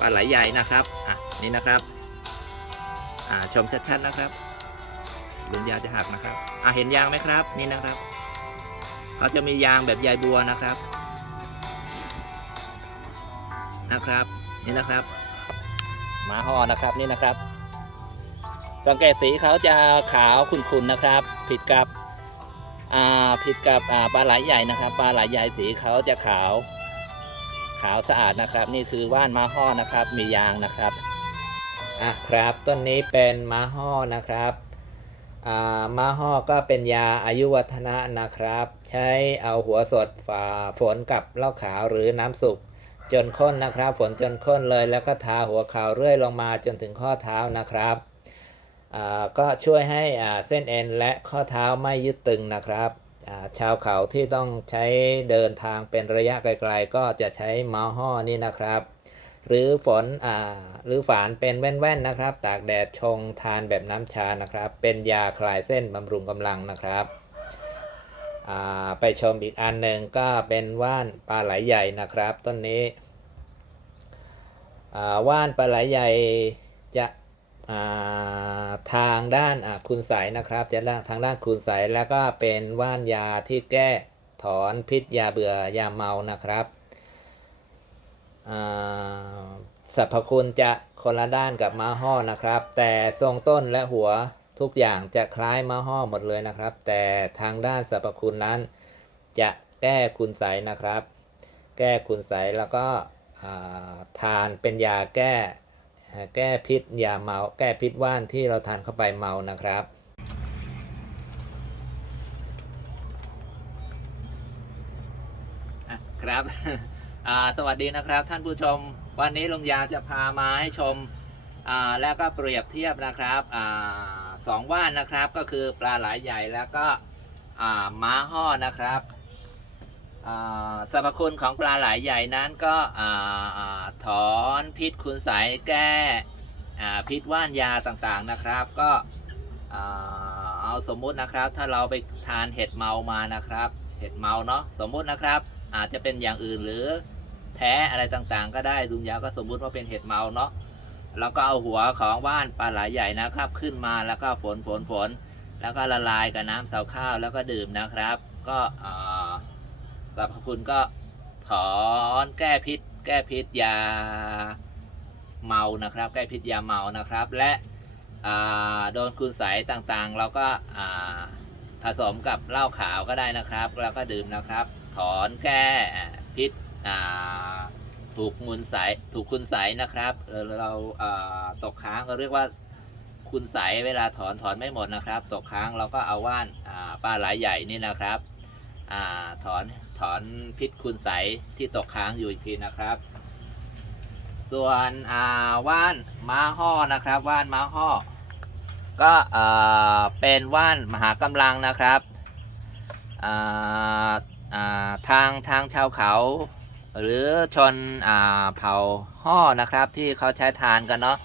ปลาไหลใหญ่นะครับอะนี่นะครับอ่าชมชัดๆนะครับลุงยาจะหักนะครับอะเห็นยางไหมครับ นี่นะครับเขาจะมียางแบบใยบัวนะครับนะครับ นี่นะครับหมาห่อนะครับนี่นะครับ สังเกตสีเขาจะขาวขุ่นๆนะครับ ผิดกับอ่าผิดกับปลาไหลใหญ่นะครับ ปลาไหลใหญ่สีเขาจะขาว ขาวสะอาดนะครับ นี่คือว่านม้าห่อนะครับ มียางนะครับอะครับต้นนี้เป็นม้าห่อนะครับอ่าม้าห่อก็เป็นยาอายุวัฒนะนะครับ ใช้เอาหัวสดฝาฝนกับเหล้าขาวหรือน้ำสุกจนข้นนะครับ ฝนจนข้นเลยแล้วก็ทาหัวเข่าเรื่อยลงมาจนถึงข้อเท้านะครับก็ช่วยให้เส้นเอ็นและข้อเท้าไม่ยึดตึงนะครับ ชาวเขาที่ต้องใช้เดินทางเป็นระยะไกลๆ ก็จะใช้เมาห่อนี่นะครับ หรือฝนอหรือฝานเป็นแว่นๆนะครับ ตากแดดชงทานแบบน้ำชานะครับ เป็นยาคลายเส้นบำรุงกำลังนะครับไปชมอีกอันหนึ่งก็เป็นว่านปลาไหลใหญ่นะครับ ต้นนี้ว่านปลาไหลใหญ่จะ ทางด้านคุณใสนะครับจะด้านทางด้านคุณใสแล้วก็เป็นว่านยาที่แก้ถอนพิษยาเบื่อยาเมานะครับสรรพคุณจะคนละด้านกับม้าห่อนะครับ แต่ทรงต้นและหัวทุกอย่างจะคล้ายม้าห่อหมดเลยนะครับ แต่ทางด้านสรรพคุณนั้น จะแก้คุณใสนะครับ แก้คุณใสแล้วก็ทานเป็นยาแก้ แก้พิษยาเมา แก้พิษว่านที่เราทานเข้าไปเมานะครับครับสวัสดีนะครับท่านผู้ชม วันนี้ลุงยาจะพามาให้ชมแล้วก็เปรียบเทียบนะครับอสองว่านนะครับก็คือปลาไหลใหญ่แล้วก็ม้าห่อนะครับ สรรพคุณของปลาไหลใหญ่นั้นก็ถอนพิษคุณใสยแก้พิษว่านยาต่างๆนะครับ ก็เอาสมมุตินะครับ ถ้าเราไปทานเห็ดเมามานะครับ เห็ดเมาเนาะสมมุตินะครับ อาจจะเป็นอย่างอื่นหรือแพ้อะไรต่างๆ ก็ได้ลุงยาก็สมมุติว่าเป็นเห็ดเมาเนาะแล้วก็เอาหัวของว่านปลาไหลใหญ่นะครับ ขึ้นมาแล้วก็ฝนฝนฝนแล้วก็ละลายกับน้ำเสาข้าวแล้วก็ดื่มนะครับ ก็อ่า สรรพคุณก็ถอนแก้พิษ แก้พิษยาเมานะครับ แก้พิษยาเมานะครับ และโดนคุณใสต่างๆ เราก็ผสมกับเหล้าขาวก็ได้นะครับ แล้วก็ดื่มนะครับ ถอนแก้พิษถูกมุนใสถูกคุณใสนะครับ เราอ่าตกค้างเราเรียกว่าคุณใสเวลาถอนถอนไม่หมดนะครับ ตกค้างเราก็เอาว่านอ่าปลาไหลใหญ่นี่นะครับอถอน ถอนพิษคุณใสที่ตกค้างอยู่อีกทีนะครับ ส่วนอ่าว่านม้าห่อนะครับ ว่านม้าห่อก็อ่าเป็นว่านมหากำลังนะครับอ่าอ่าทางทางชาวเขา หรือชนอ่าเผ่าห่อนะครับที่เขาใช้ทานกันเนาะ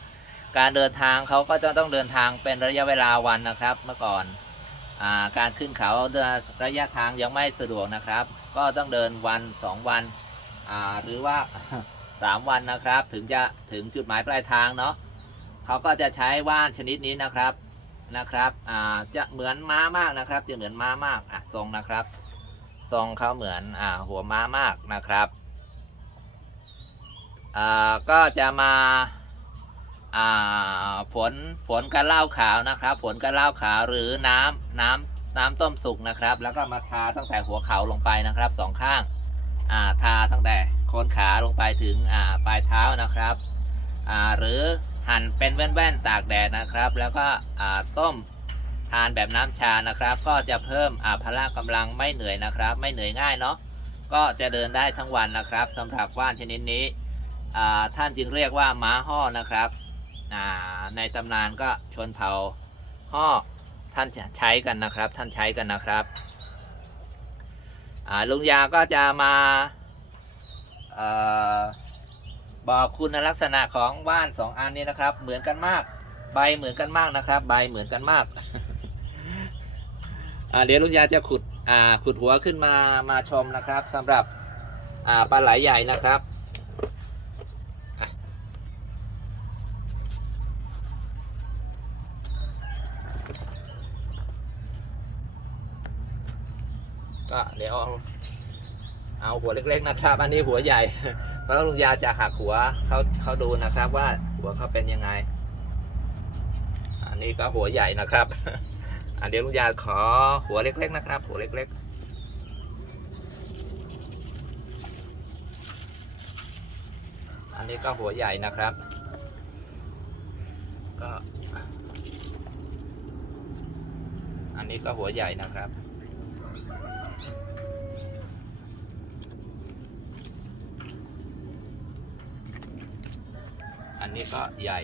การเดินทางเขาก็จะต้องเดินทางเป็นระยะเวลาวันนะครับเมื่อก่อนอการขึ้นเขาระยะทางยังไม่สะดวกนะครับ ก็ต้องเดินวันสองวันอ่าหรือว่าสามวันนะครับ ถึงจะถึงจุดหมายปลายทางเนาะเขาก็จะใช้ว่านชนิดนี้นะครับนะครับอ่าจะเหมือนม้ามากนะครับ จะเหมือนม้ามากอะทรงนะครับ ทรงเขาเหมือนอ่าหัวม้ามากนะครับอ่าก็จะมาอ่าฝนฝนกระเล้าขาวนะครับ ฝนกระเล้าขาวหรือน้ำน้ำ น้ำต้มสุกนะครับ แล้วก็มาทาตั้งแต่หัวเข่าลงไปนะครับสองข้างอ่าทาตั้งแต่โคนขาลงไปถึงอ่าปลายเท้านะครับอ่าหรือหั่นเป็นแว่นๆตากแดดนะครับ แล้วก็อ่าต้มทานแบบน้ำชานะครับ ก็จะเพิ่มอ่าพละกำลังไม่เหนื่อยนะครับ ไม่เหนื่อยง่ายเนาะก็จะเดินได้ทั้งวันนะครับสำหรับว่านชนิดนี้อ่าท่านจึงเรียกว่าม้าห่อนะครับอ่าในตำนานก็ชนเผ่าห่อ ท่านใช้กันนะครับ ท่านใช้กันนะครับลุงยาก็จะมาออบอกคุณลักษณะของว่านสองอันนี้นะครับ เหมือนกันมาก ใบเหมือนกันมากนะครับ ใบเหมือนกันมากเดี๋ยวลุงยาจะขุดขุดหัวขึ้นมามาชมนะครับสำหรับปลาไหลใหญ่นะครับ เดี๋ยวเอาเอาหัวเล็กๆนะครับ อันนี้หัวใหญ่ เพราะลุงยาจะหักหัวเขาเขาดูนะครับว่าหัวเขาเป็นยังไง อันนี้ก็หัวใหญ่นะครับ อันเดี๋ยวลุงยาขอหัวเล็ก ๆนะครับ หัวเล็ก ๆอันนี้ก็หัวใหญ่นะครับ ก็ อันนี้ก็หัวใหญ่นะครับ นนี้ก็ใหญ่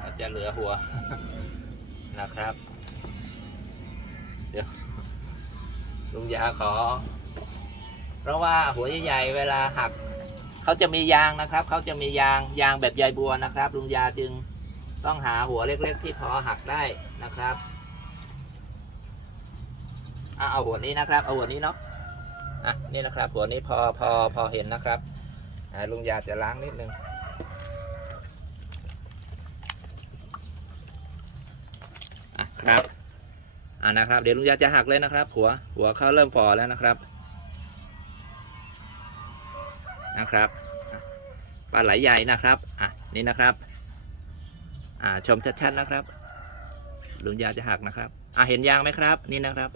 อาจจะเหลือหัวนะครับ เดี๋ยวลุงยาขอ เพราะว่าหัวใหญ่เวลาหักเขาจะมียางนะครับ เขาจะมียางยางแบบใยบัวนะครับ ลุงยาจึงต้องหาหัวเล็กๆ ที่พอหักได้นะครับเอาหัวนี้นะครับ เอาหัวนี้เนาะ อะนี่นะครับหัวนี้พอพอพอเห็นนะครับลุงยาจะล้างนิดนึงอะครับอ่านะครับ เดี๋ยวลุงยาจะหักเลยนะครับ หัวหัวเขาเริ่มฟอแล้วนะครับนะครับปลาไหลใหญ่นะครับอะนี่นะครับ อ่าชมชัดๆนะครับลุงยาจะหักนะครับ อะเห็นยางไหมครับ นี่นะครับ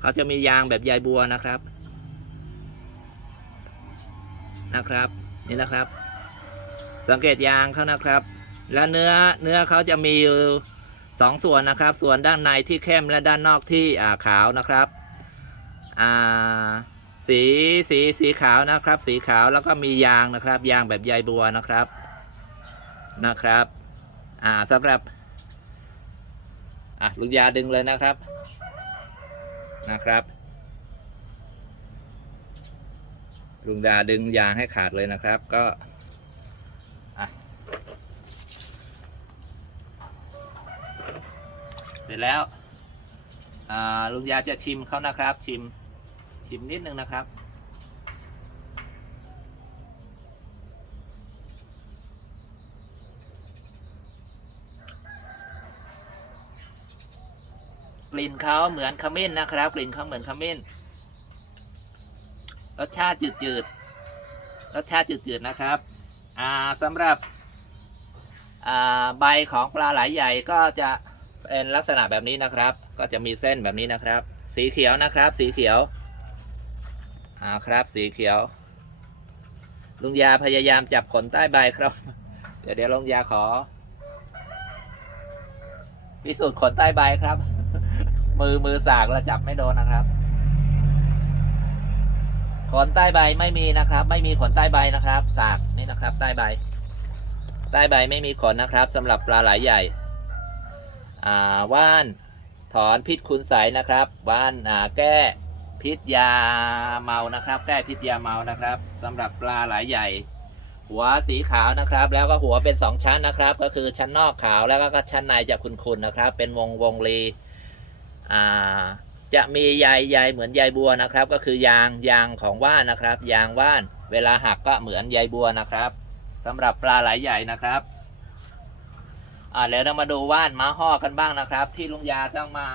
เขาจะมียางแบบใยบัวนะครับ นะครับ นี่นะครับ สังเกตยางเขานะครับ แล้วเนื้อเนื้อเขาจะมีอยู่สองส่วนนะครับ ส่วนด้านในที่เข้มและด้านนอกที่อ่าขาวนะครับอ่าสีสีสีขาวนะครับ สีขาวแล้วก็มียางนะครับ ยางแบบใยบัวนะครับนะครับ อ่าสำหรับ อะลุงยาดึงเลยนะครับ นะครับลุงดาดึงยางให้ขาดเลยนะครับ ก็เสร็จแล้วลุงยาจะชิมเขานะครับ ชิมชิมนิดนึงนะครับ กลิ่นเขาเหมือนขมิ้นนะครับ กลิ่นเขาเหมือนขมิ้นรสชาติจืดๆรสชาติจืดๆนะครับ อ่าสำหรับอ่าใบของปลาไหลใหญ่ก็จะเป็นลักษณะแบบนี้นะครับ ก็จะมีเส้นแบบนี้นะครับ สีเขียวนะครับ สีเขียวอ่าครับ สีเขียว ลุงยาพยายามจับขนใต้ใบครับ เดี๋ยวเดี๋ยวลุงยาขอพิสูจน์ขนใต้ใบครับ มือมือสากแล้วจับไม่โดนนะครับ ขนใต้ใบไม่มีนะครับ ไม่มีขนใต้ใบนะครับ สากนี่นะครับ ใต้ใบ ใต้ใบไม่มีขนนะครับสำหรับปลาไหลใหญ่ อ่าว่านถอนพิษคุณใสนะครับ ว่านอ่าแก้พิษยาเมานะครับ แก้พิษยาเมานะครับสำหรับปลาไหลใหญ่หัวสีขาวนะครับ แล้วก็หัวเป็นสองชั้นนะครับ ก็คือชั้นนอกขาวแล้วก็ชั้นในจะขุ่นๆนะครับ เป็นวงวงรี จะมีใยใยเหมือนใยบัวนะครับ ก็คือยางยางของว่านนะครับ ยางว่าน เวลาหักก็เหมือนใยบัวนะครับสำหรับปลาไหลใหญ่นะครับอ่าแล้วเรามาดูว่านม้าห่อกันบ้างนะครับ ที่ลุงยาต้องมา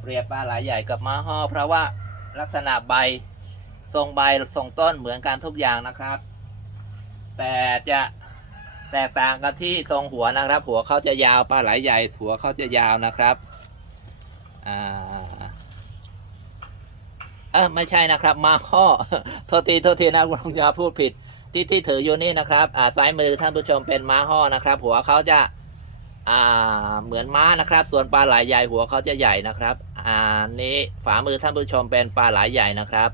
เปรียบปลาไหลใหญ่กับม้าห่อเพราะว่าลักษณะใบทรงใบทรงต้นเหมือนกันทุกอย่างนะครับ แต่จะแตกต่างกันที่ทรงหัวนะครับ หัวเขาจะยาวปลาไหลใหญ่หัวเขาจะยาวนะครับ อ่าเออไม่ใช่นะครับ มาข้อโทษทีโทษทีนะคุณลุงยาพูดผิด ที่ที่ถืออยู่นี่นะครับ อ่าซ้ายมือท่านผู้ชมเป็นม้าห่อนะครับ หัวเขาจะ อ่าเหมือนม้านะครับ ส่วนปลาไหลใหญ่หัวเขาจะใหญ่นะครับอ่านี้ฝามือท่านผู้ชมเป็นปลาไหลใหญ่นะครับ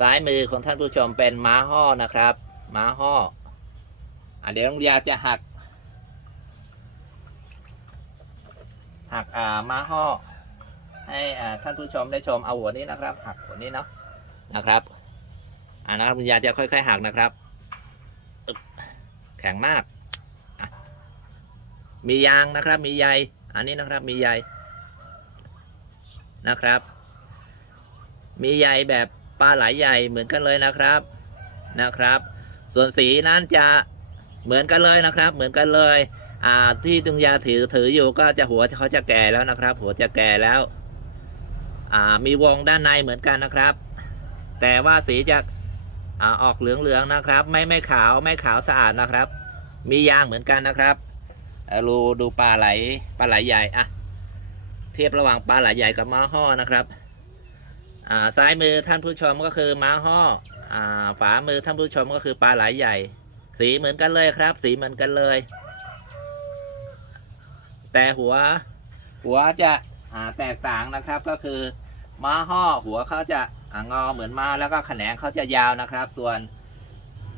ซ้ายมือของท่านผู้ชมเป็นม้าห่อนะครับม้าห่ออ่าเดี๋ยวลุงยาจะหักหักอ่าม้าห่อ ให้ท่านผู้ชมได้ชมเอาหัวนี้นะครับ หักหัวนี้เนาะนะครับอ่านะครับคุณยาจะค่อย ๆ หักนะครับแข็งมาก มียางนะครับ มีใยอันนี้นะครับมีใยนะครับ มีใยแบบปลาไหลใหญ่เหมือนกันเลยนะครับนะครับ ส่วนสีนั้นจะเหมือนกันเลยนะครับ เหมือนกันเลย อ่าที่ตุงยาถือถืออยู่ก็จะหัวเขาจะแก่แล้วนะครับ หัวจะแก่แล้ว มีวงด้านในเหมือนกันนะครับ แต่ว่าสีจะอออกเหลืองๆนะครับ ไม่ไม่ขาวไม่ขาวสะอาดนะครับ มียางเหมือนกันนะครับเอ่อดูดูปลาไหลปลาไหลใหญ่อะเทียบระหว่างปลาไหลใหญ่กับม้าห่อนะครับซ้ายมือท่านผู้ชมก็คือม้าห่ออ่าฝามือท่านผู้ชมก็คือปลาไหลใหญ่ สีเหมือนกันเลยครับ สีเหมือนกันเลย แต่หัว หัวจะ แตกต่างนะครับก็คือม้าห่อหัวเขาจะอ่างอเหมือนม้าแล้วก็แขนงเขาจะยาวนะครับ ส่วน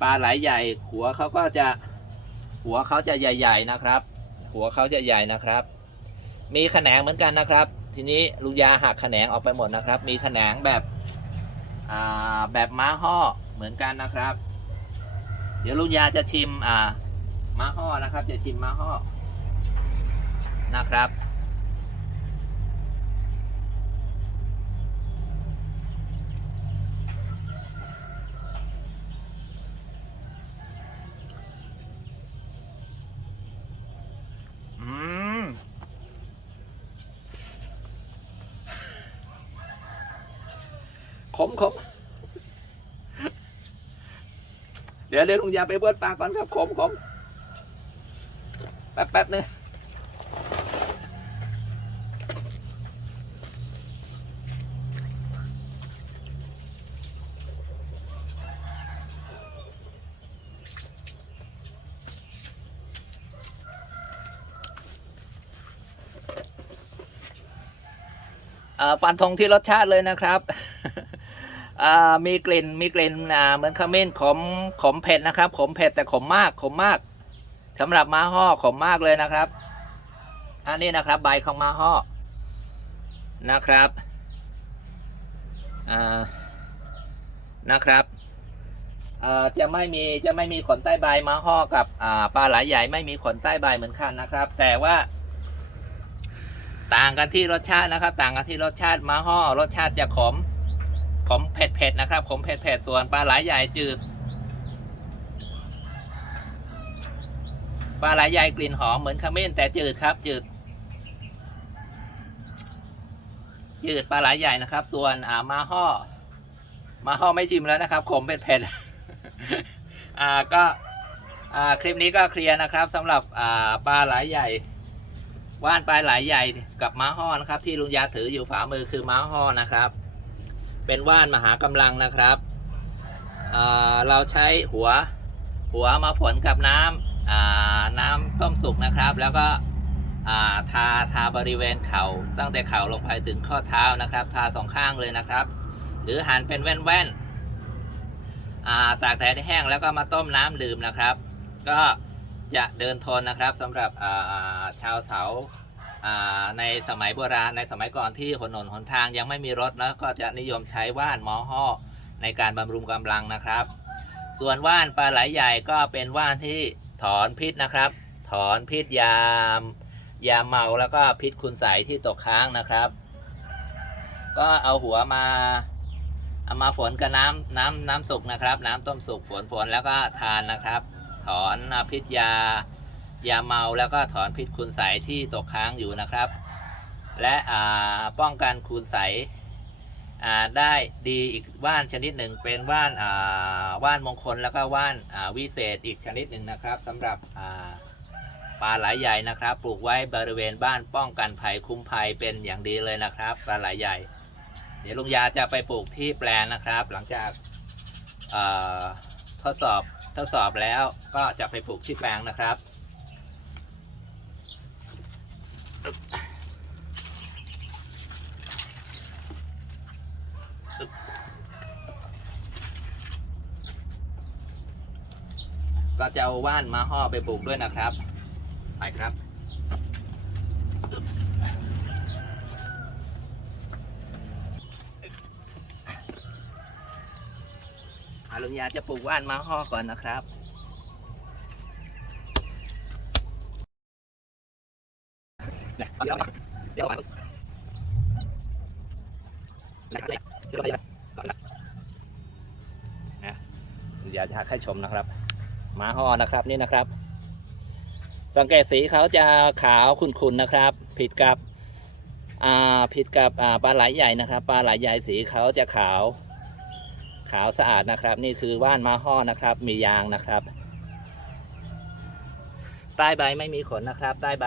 ปลาไหลใหญ่ หัวเขาก็จะหัวเขาจะใหญ่ ๆนะครับ หัวเขาจะใหญ่นะครับ มีแขนงเหมือนกันนะครับ ทีนี้ลุงยาหักแขนงออกไปหมดนะครับ มีแขนงแบบแบบม้าห่อเหมือนกันนะครับ เดี๋ยวลุงยาจะชิมอ่าม้าห่อนะครับ จะชิมม้าห่อนะครับ อืม ข มขมเดี๋ยวเดี๋ยวลุงยาไปเบิดปากก่อนครับขมขมแป๊บแป๊บนึงอ่าฟันธงที่รสชาติเลยนะครับ มีกลิ่นมีกลิ่นเหมือนขมิ้นขมขมเผ็ดนะครับ ขมเผ็ดแต่ขมมากขมมากสำหรับม้าห่อขมมากเลยนะครับ อันนี้นะครับ ใบของม้าห่อนะครับนะครับจะไม่มีจะไม่มีขนใต้ใบม้าห่อกับอ่าปลาไหลใหญ่ไม่มีขนใต้ใบเหมือนกันนะครับ แต่ว่า ต่างกันที่รสชาตินะครับ ต่างกันที่รสชาติม้าห่อรสชาติจะขม ขมเผ็ดๆนะครับขมเผ็ดๆส่วนปลาไหลใหญ่จืด ปลาไหลใหญ่กลิ่นหอมเหมือนขมิ้นแต่จืดครับ จืด จืดปลาไหลใหญ่นะครับ ส่วนอ่ามาห่อมาห่อไม่ชิมแล้วนะครับขมเผ็ดๆอ่าก็อ่าคลิปนี้ก็เคลียร์นะครับสำหรับอ่าปลาไหลใหญ่ว่านปลาไหลใหญ่กับม้าห่อนะครับ ที่ลุงยาถืออยู่ฝ่ามือคือม้าห่อนะครับ เป็นว่านมหากำลังนะครับ เราใช้หัวหัวมาฝนกับน้ำน้ำต้มสุกนะครับ แล้วก็ทาทาบริเวณเขา่าตั้งแต่เข่าลงไปถึงข้อเท้านะครับ ทาสองข้างเลยนะครับ หรือหั่นเป็นแว่นๆอ่าตากแดดให้แห้งแล้วก็มาต้มน้ำดื่มนะครับ ก็จะเดินทนนะครับสำหรับาชาวเสาอ่า ในสมัยโบราณในสมัยก่อนที่ถนนหนทางยังไม่มีรถนะก็จะนิยมใช้ว่านหมอห่อในการบำรุงกำลังนะครับ ส่วนว่านปลาไหลใหญ่ก็เป็นว่านที่ถอนพิษนะครับ ถอนพิษยามยาเมาแล้วก็พิษคุณใสที่ตกค้างนะครับ ก็เอาหัวมาเอามาฝนกับน้ำน้ำน้ำสุกนะครับ น้ำต้มสุกฝนฝนแล้วก็ทานนะครับ ถอนพิษยา ยาเมาแล้วก็ถอนพิษคุณใสที่ตกค้างอยู่นะครับ และป้องกันคุณใสได้ดีอีกว่านชนิดหนึ่งเป็นว่านาว่านมงคลแล้วก็ว่านาวิเศษอีกชนิดหนึ่งนะครับสำหรับอ่าปลาไหลใหญ่นะครับ ปลูกไว้บริเวณบ้านป้องกันภัยคุ้มภัยเป็นอย่างดีเลยนะครับปลาไหลใหญ่ เดี๋ยวลุงยาจะไปปลูกที่แปลงนะครับ หลังจากทดสอบทดสอบแล้วก็จะไปปลูกที่แปลงนะครับ ก็จะเอาว่านมาห่อไปปลูกด้วยนะครับ ไปครับอาลุงยาจะปลูกว่านมาห่อก่อนนะครับ เดี๋ยวเดี๋ยวเดี๋ยว นะอยากจะให้ชมนะครับมาห่อนะครับนี่นะครับ สังเกตสีเขาจะขาวขุ่นๆนะครับ ผิดกับอ่าผิดกับอ่าปลาไหลใหญ่นะครับ ปลาไหลใหญ่สีเขาจะขาวขาวสะอาดนะครับ นี่คือว่านมาห่อนะครับ มียางนะครับ ใต้ใบไม่มีขนนะครับ ใต้ใบ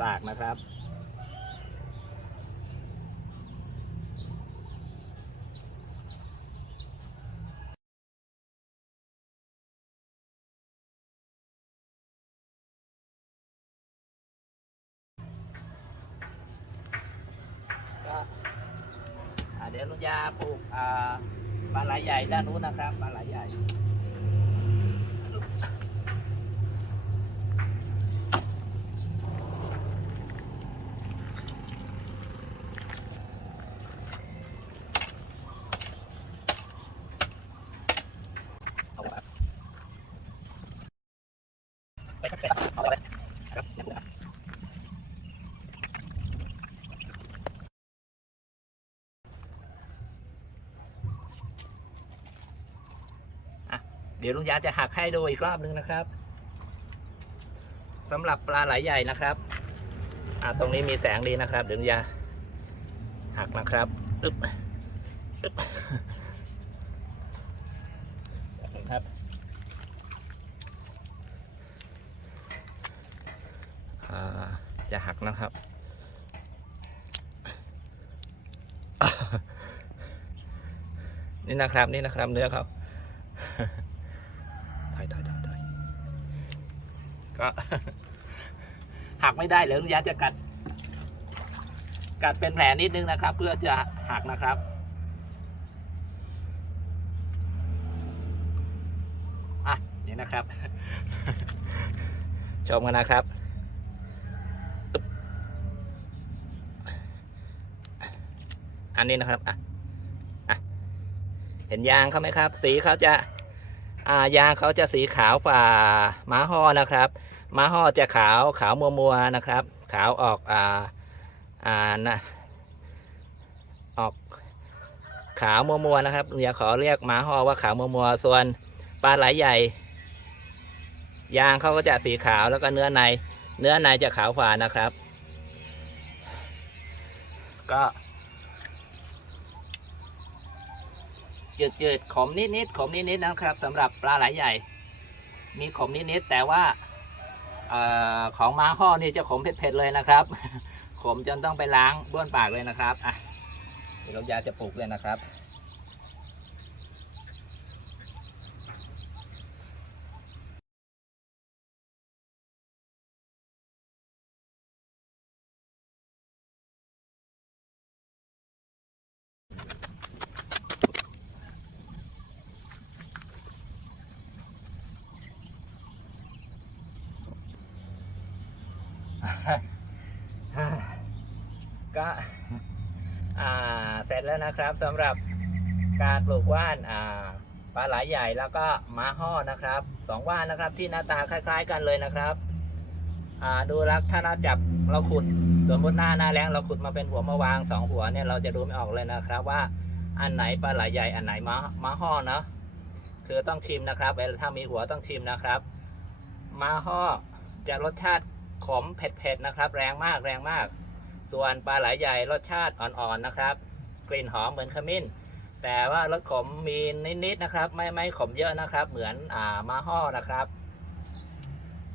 สากนะครับ ก็อ่าเดี๋ยวลุงยาปลูกอ่าปลาไหลใหญ่ด้านนู้นนะครับปลาไหลใหญ่ เอาแบบไปครับไปเอาไปครับ เดี๋ยวลุงยาจะหักให้ดูอีกรอบนึงนะครับสำหรับปลาไหลใหญ่นะครับอ่าตรงนี้มีแสงดีนะครับ เดี๋ยวลุงยาหักนะครับอึ๊บอึ๊บครับจะหักนะครับ นี่นะครับนี่นะครับเนื้อเขา ถอยถอยถอยถอย ก็หักไม่ได้เดี๋ยวลุงยาจะกัด กัดเป็นแผลนิดนึงนะครับ เพื่อจะหักนะครับ อะ นี่นะครับ ชมกันนะครับอึ๊บอันนี้นะครับอะอะเห็นยางเขาไหมครับ สีเขาจะายางเขาจะสีขาวฝ่าม้าห่อนะครับม้าห่อจะขาวขาวมัวมัวนะครับ ขาวออกอ่าอ่านะออกขาวมัวมัวนะครับเดี๋ยวขอเรียกม้าห่อว่าขาวมัวมัวส่วนปลาไหลใหญ่ ยางเขาก็จะสีขาวแล้วก็เนื้อใน เนื้อในจะขาวฝ่านะครับ ก็ จืดๆขมนิดๆขมนิดๆนะครับสำหรับปลาไหลใหญ่ มีขมนิดๆแต่ว่าออของมาห่อนี่จะขมเผ็ดๆเลยนะครับ ขมจนต้องไปล้างบ้วนปากเลยนะครับอะเดี๋ยวยาจะปลูกเลยนะครับ ก็อ่าเสร็จแล้ว นะครับสำหรับการปลูกว่านปลาไหลใหญ่แล้วก็ม้าห่อนะครับสองว่านนะครับที่หน้าตาคล้าย ๆ กันเลยนะครับดูลักษณ์ถ้าเราจับเราขุดสมมติหน้าหน้าแรงเราขุดมาเป็นหัวมาวางสองหัวเนี่ยเราจะดูไม่ออกเลยนะครับว่าอันไหนปลาไหลใหญ่อันไหนม้าม้าห่อเนาะคือต้องชิมนะครับเวลาถ้ามีหัวต้องชิมนะครับม้าห่อจะรสชาติขมเผ็ดๆนะครับ แรงมากแรงมาก ส่วนปลาไหลใหญ่รสชาติอ่อนๆนะครับ กลิ่นหอมเหมือนขมิ้น แต่ว่ารสขมมีนิดๆนะครับ ไม่ไม่ขมเยอะนะครับ เหมือนอ่ามาห่อนะครับ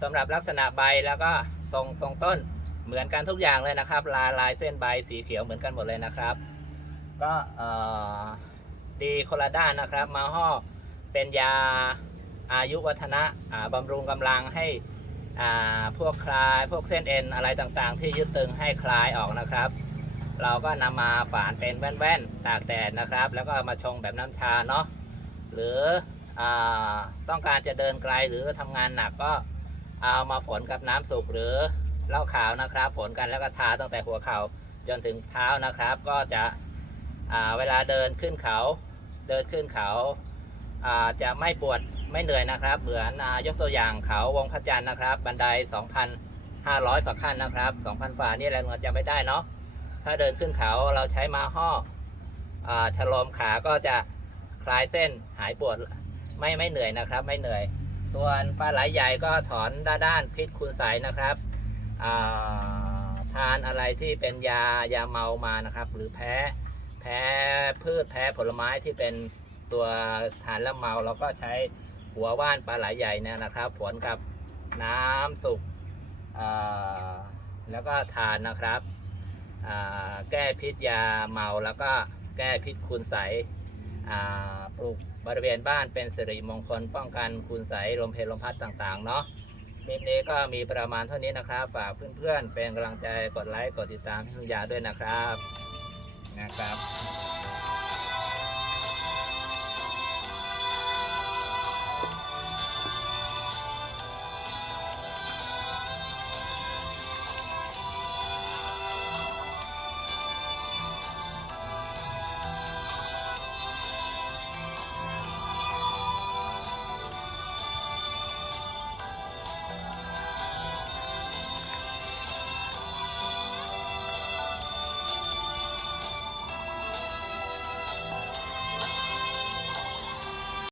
สำหรับลักษณะใบแล้วก็ทรงตรงต้นเหมือนกันทุกอย่างเลยนะครับ ลายลายเส้นใบสีเขียวเหมือนกันหมดเลยนะครับ ก็ดีคนละด้านนะครับมาห่อเป็นยาอายุวัฒนะบำรุงกำลังให้พวกคลายพวกเส้นเอ็นอะไรต่างๆ ที่ยึดตึงให้คลายออกนะครับ เราก็นำมาฝานเป็นแว่นๆ ตากแดดนะครับ แล้วก็มาชงแบบน้ำชาเนาะหรืออต้องการจะเดินไกลหรือทำงานหนักก็เอามาฝนกับน้ำสุกหรือเหล้าขาวนะครับ ฝนกันแล้วก็ทาตั้งแต่หัวเข่าจนถึงเท้านะครับ ก็จะเวลาเดินขึ้นเขา เดินขึ้นเขาาจะไม่ปวดไม่เหนื่อยนะครับ เหมือนอยกตัวอย่างเขาวงพระจันทร์นะครับ บันได 2,500ฝ่าขั้นนะครับ 2,000ฝ่านี่แหละเงินจะไม่ได้เนาะ ถ้าเดินขึ้นเขาเราใช้มาห่ออชะลอมขาก็จะคลายเส้นหายปวดไม่ไม่เหนื่อยนะครับ ไม่เหนื่อย ส่วนปลาไหลใหญ่ก็ถอนด้านานพิษคุณใสนะครับทานอะไรที่เป็นยายาเมามานะครับ หรือแพ้แพ้พืชแพ้ผลไม้ที่เป็นตัวทานแล้วเมาเราก็ใช้หัวว่านปลาไหลใหญ่เนี่ยนะครับฝนกับน้ำสุกแล้วก็ทานนะครับ แก้พิษยาเมาแล้วก็แก้พิษคุณใสปลูกบริเวณบ้านเป็นสิริมงคลป้องกันคุณใสลมเพลลมพัดต่างๆเนาะคลิปนี้ก็มีประมาณเท่านี้นะครับ ฝากเพื่อนๆ เป็นกำลังใจกดไลค์ กดติดตามให้คุณยาด้วยนะครับนะครับ